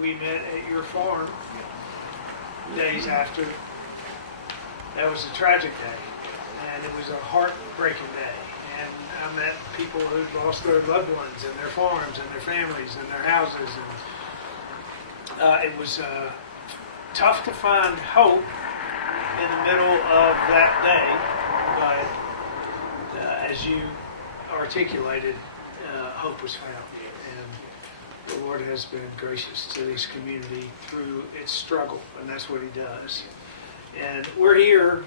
we met at your farm days after. That was a tragic day, and it was a heartbreaking day. And I met people who'd lost their loved ones and their farms and their families and their houses. And it was tough to find hope in the middle of that day, but as you articulated, hope was found. And the Lord has been gracious to this community through its struggle, and that's what He does. And we're here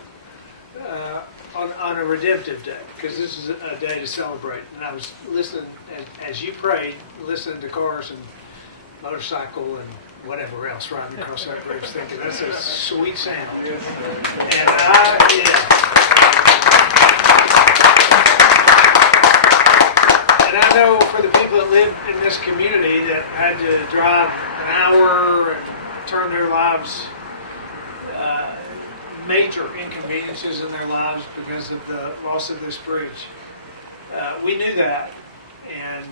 on a redemptive day, because this is a day to celebrate. And I was listening, as you prayed, listening to cars and motorcycle and whatever else riding across that bridge, thinking that's a sweet sound. And I know for the people that live in this community that had to drive an hour and turn their lives, major inconveniences in their lives because of the loss of this bridge. We knew that, and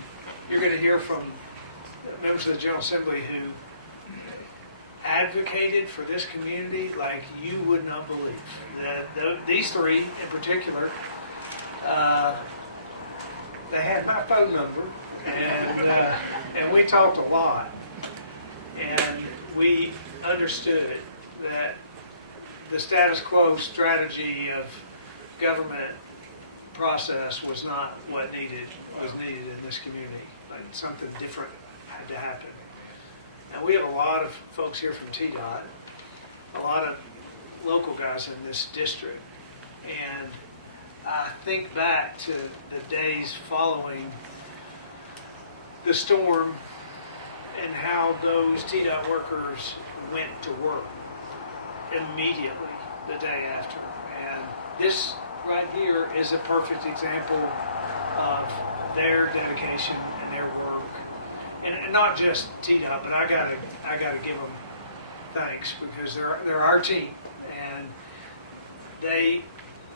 you're going to hear from members of the General Assembly who advocated for this community like you would not believe. These three in particular, they had my phone number, and we talked a lot, and we understood that the status quo strategy of government process was not what was needed in this community. Like something different had to happen. Now we have a lot of folks here from TDOT, a lot of local guys in this district, and I think back to the days following the storm and how those TDOT workers went to work immediately the day after. And this right here is a perfect example of their dedication and their work. And not just TDOT, but I gotta give them thanks because they're our team, and they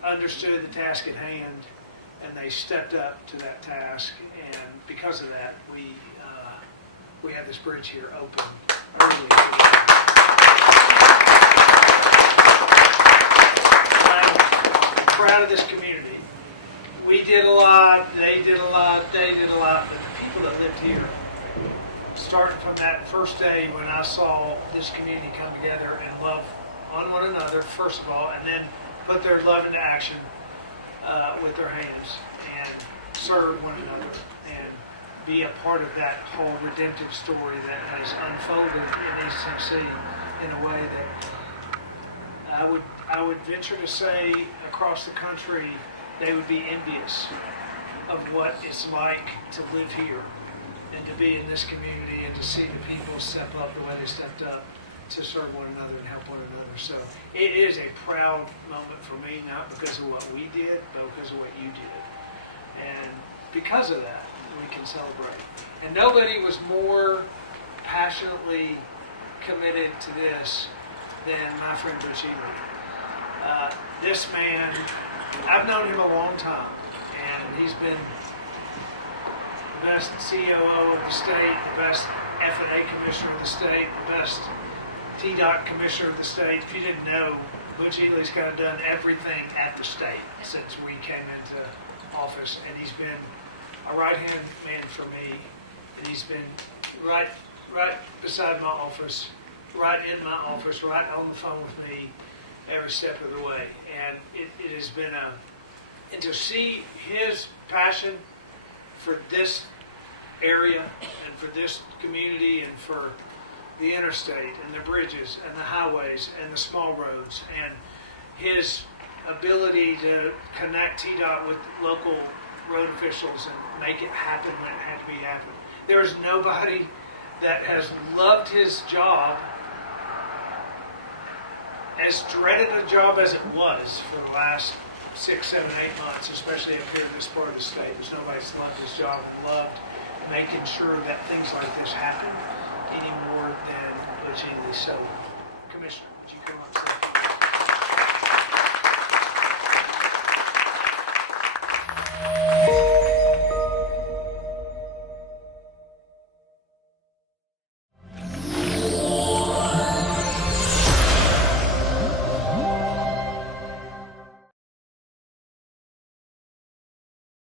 understood the task at hand, and they stepped up to that task. And because of that, we have this bridge here open early. I'm proud of this community. We did a lot, they did a lot, but the people that lived here, starting from that first day when I saw this community come together and love on one another, first of all, and then put their love into action with their hands and serve one another and be a part of that whole redemptive story that has unfolded in East Tennessee in a way that I would venture to say across the country they would be envious of what it's like to live here and to be in this community and to see the people step up the way they stepped up to serve one another and help one another. So it is a proud moment for me, not because of what we did, but because of what you did. And because of that, we can celebrate. And nobody was more passionately committed to this than my friend Butch Ely. This man, I've known him a long time, and he's been the best COO of the state, the best F&A commissioner of the state, the best TDOT commissioner of the state. If you didn't know, Butch Ely's kind of done everything at the state since we came into office, and he's been a right-hand man for me, and he's been right beside my office, right in my office, right on the phone with me every step of the way. And it has been and to see his passion for this area and for this community and for the interstate and the bridges and the highways and the small roads and his ability to connect TDOT with local road officials and make it happen when it had to be happen. There is nobody that has loved his job, as dreaded a job as it was for the last 6, 7, 8 months, especially up here in this part of the state. There's nobody that's loved his job and loved making sure that things like this happen any more than Butch Ely. So